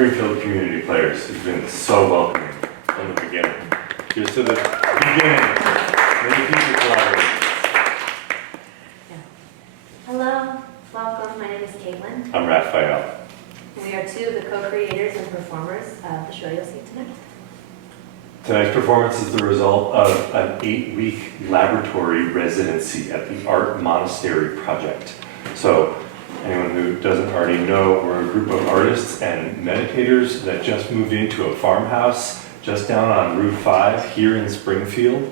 Springfield community players who've been so welcoming from the beginning. Here's to the beginning. Many future collaborators. Hello, welcome. My name is Kaitlin. I'm Raphael. We are two of the co-creators and performers of the show you'll see tonight. Tonight's performance is the result of an 8-week laboratory residency at the Art Monastery project. So anyone who doesn't already know, we're a group of artists and meditators that just moved into a farmhouse just down on Route 5 here in Springfield.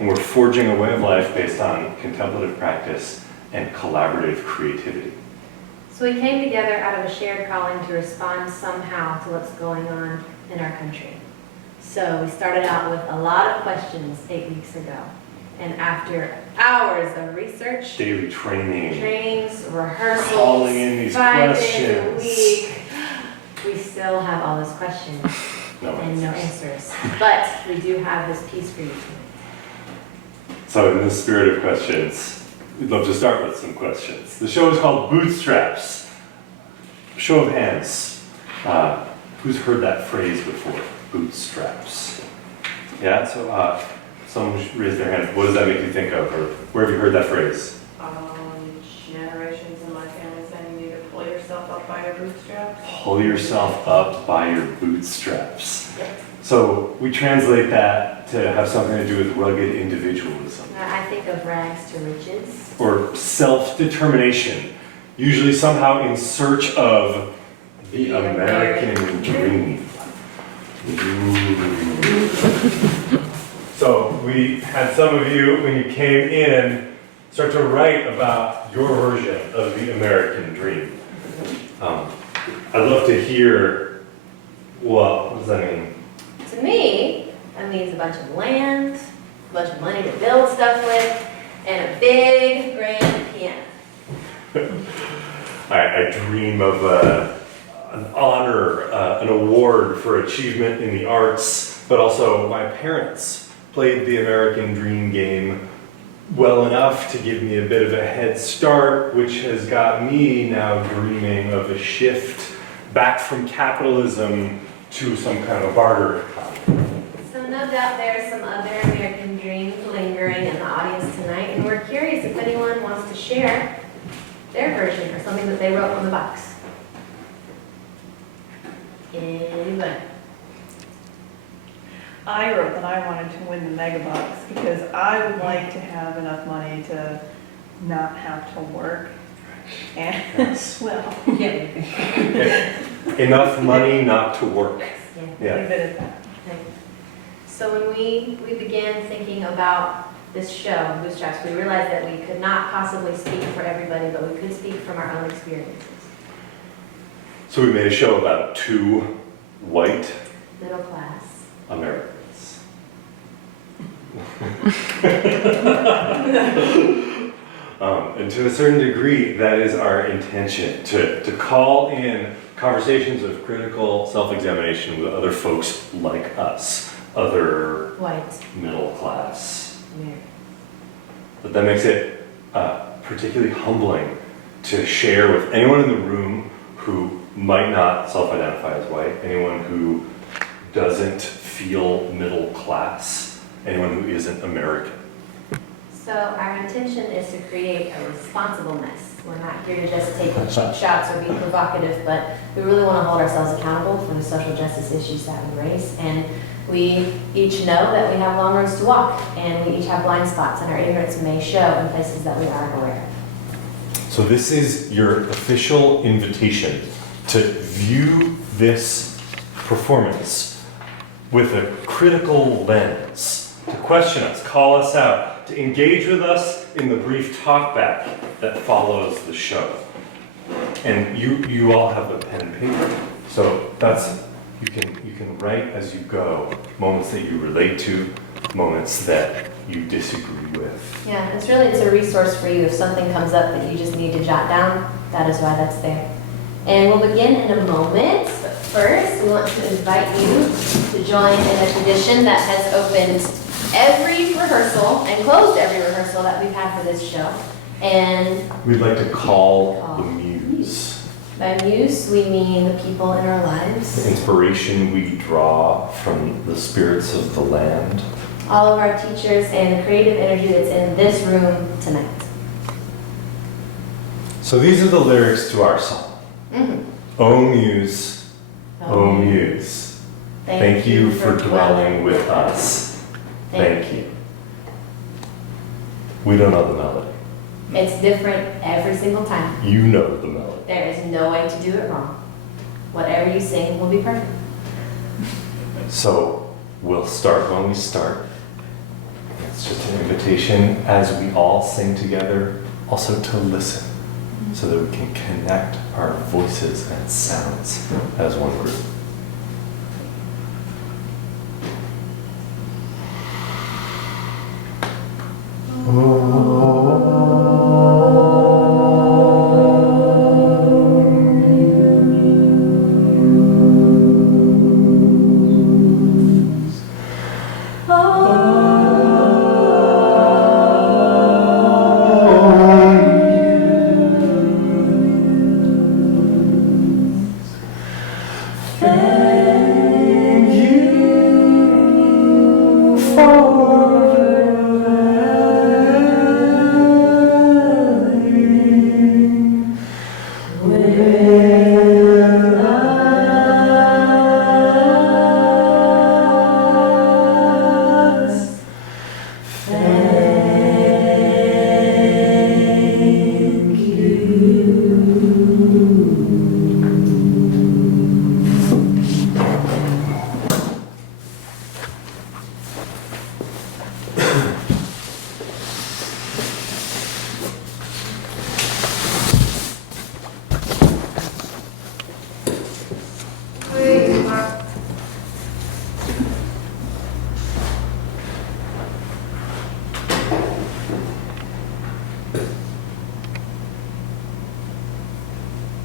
And we're forging a way of life based on contemplative practice and collaborative creativity. So we came together out of a shared calling to respond somehow to what's going on in our country. So we started out with a lot of questions 8 weeks ago. And after hours of research, Daily trainings, rehearsals, calling in these 5 questions. days a week, we still have all those questions No and no answers. answers. But we do have this piece for you tonight. So in the spirit of questions, we'd love to start with some questions. The show is called Bootstraps. Show of hands. Who's heard that phrase before? Bootstraps. Yeah, so someone should raise their hand. What does that make you think of? Or where have you heard that phrase? Generations in my family saying you need to pull yourself up by your bootstraps. Pull yourself up by your bootstraps. So we translate that to have something to do with rugged individualism. I think of rags to riches. Or self-determination, usually somehow in search of the American dream. Ooh. So we had some of you, when you came in, start to write about your version of the American dream. I'd love to hear, well, what does that mean? To me, that means a bunch of land, a bunch of money to build stuff with, and a big grand piano. I dream of an honor, an award for achievement in the arts, but also my parents played the American dream game well enough to give me a bit of a head start, which has got me now dreaming of a shift back from capitalism to some kind of barter economy. So no doubt there's some other American dreams lingering in the audience tonight, and we're curious if anyone wants to share their version or something that they wrote on the box. Anybody? I wrote that I wanted to win the mega bucks because I would like to have enough money to not have to work. And, Yes. well, Yeah. Enough money not to work. Yeah. leave Yeah. it at that. Okay. So when we began thinking about this show, Bootstraps, we realized that we could not possibly speak for everybody, but we could speak from our own experiences. So we made a show about two white Middle class. Americans. And to a certain degree, that is our intention, to call in conversations of critical self-examination with other folks like us, other White. middle class. American. But that makes it particularly humbling to share with anyone in the room who might not self-identify as white, anyone who doesn't feel middle class, anyone who isn't American. So our intention is to create a responsible mess. We're not here to just take cheap shots or be provocative, but we really want to hold ourselves accountable for the social justice issues that we raise. And we each know that we have long roads to walk, and we each have blind spots, and our ignorance may show in places that we aren't aware of. So this is your official invitation to view this performance with a critical lens, to question us, call us out, to engage with us in the brief talkback that follows the show. And you all have a pen and paper, so that's you can write as you go, moments that you relate to, moments that you disagree with. Yeah, it's a resource for you if something comes up that you just need to jot down. That is why that's there. And we'll begin in a moment, but first we want to invite you to join in a tradition that has opened every rehearsal and closed every rehearsal that we've had for this show. And We'd like to call the muse. By muse, we mean the people in our The lives, inspiration we draw from the spirits of the land. all of our teachers, and the creative energy that's in this room tonight. So these are the lyrics to our song. Mhm. O Muse, O Muse, thank you for dwelling with us. Thank you. We don't know the melody. It's different every single time. You know the melody. There is no way to do it wrong. Whatever you sing will be perfect. So we'll start when we start. It's just an invitation as we all sing together, also to listen, so that we can connect our voices and sounds as one group.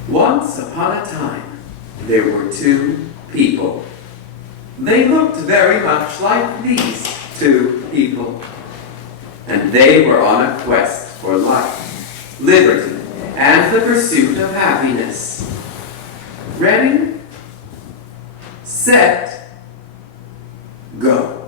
Once upon a time, there were two people. They looked very much like these two people. And they were on a quest for life, liberty, and the pursuit of happiness. Ready, set, go.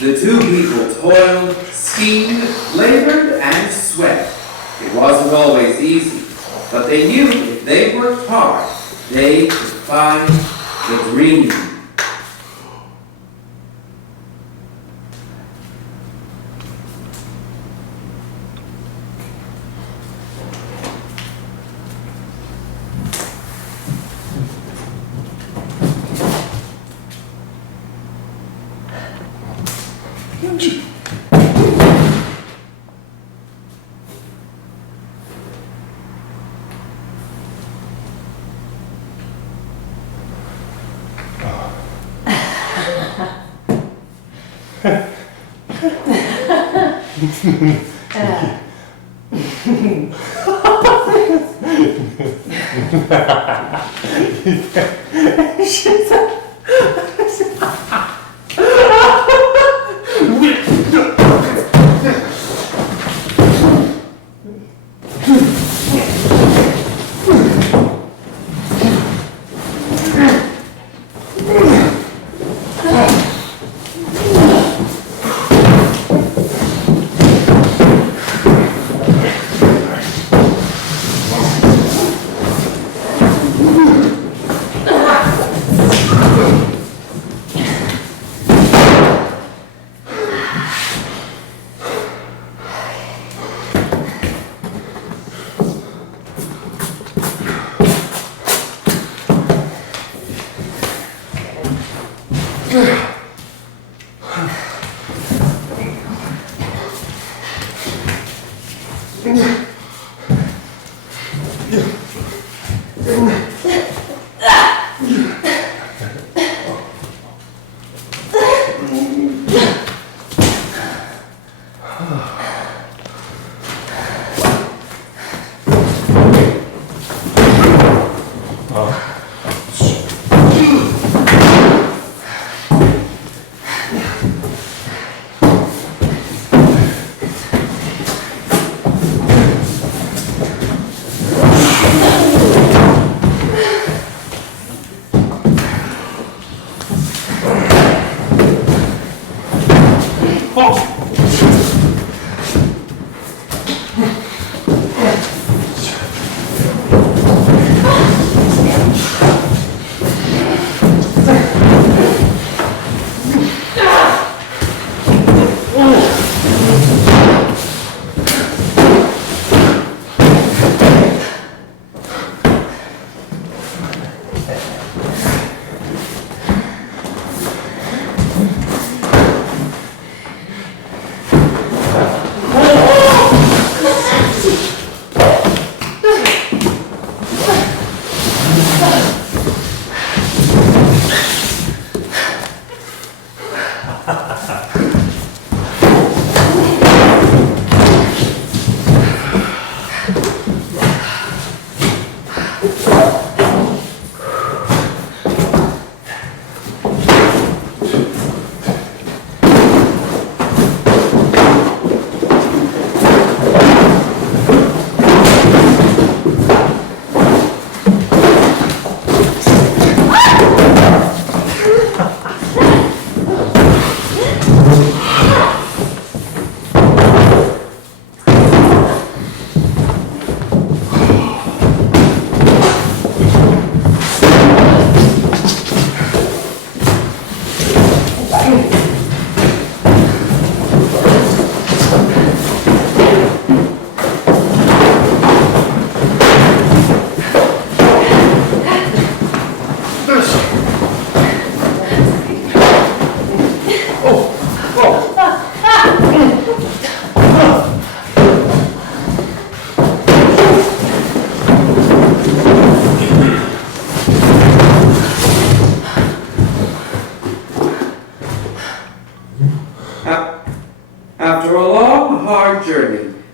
The two people toiled, schemed, labored, and sweat. It wasn't always easy, but they knew if they worked hard, they could find the dream.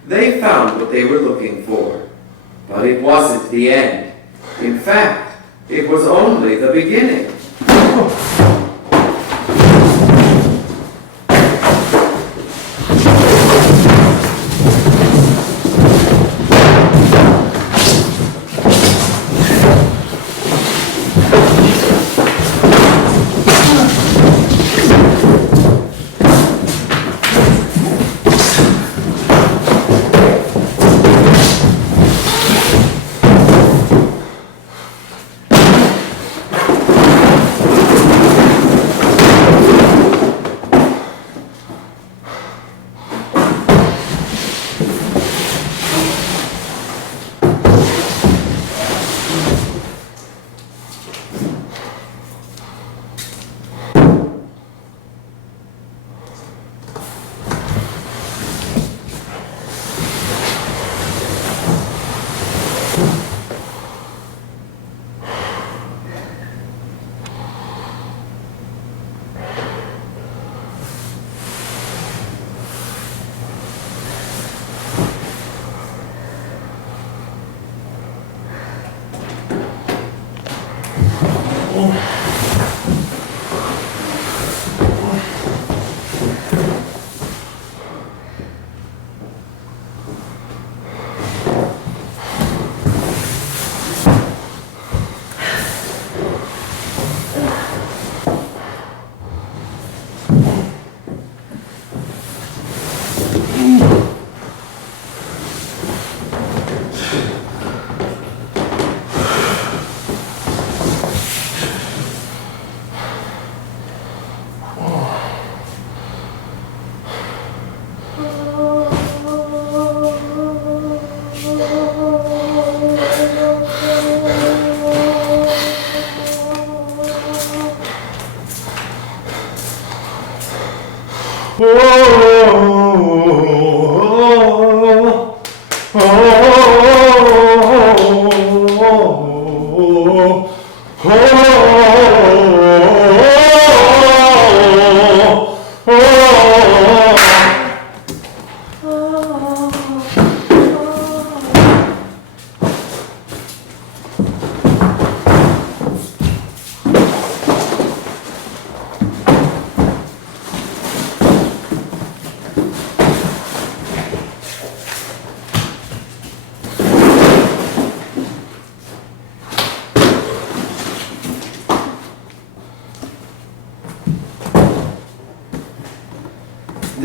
They found what they were looking for. But it wasn't the end. In fact, it was only the beginning.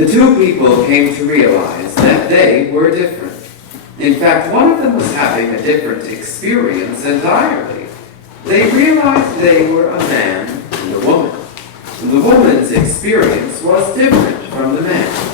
The two people came to realize that they were different. In fact, one of them was having a different experience entirely. They realized they were a man and a woman. The woman's experience was different from the man's.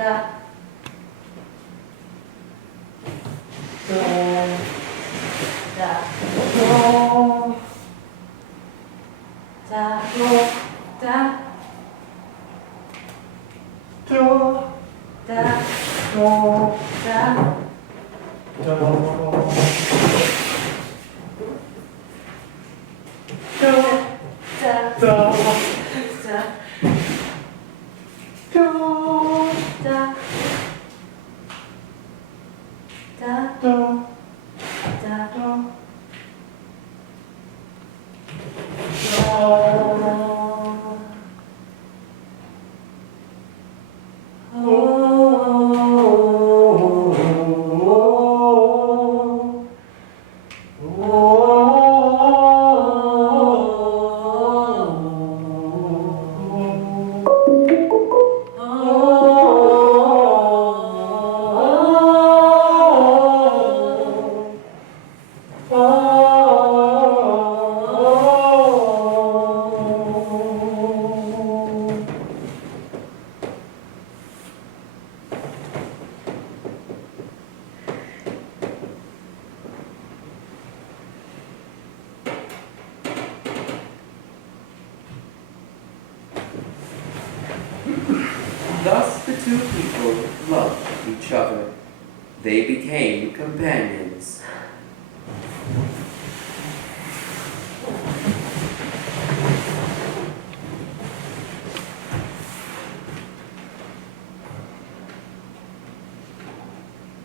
da. Da. Da. Da. Da. Da. Thus the two people loved each other. They became companions.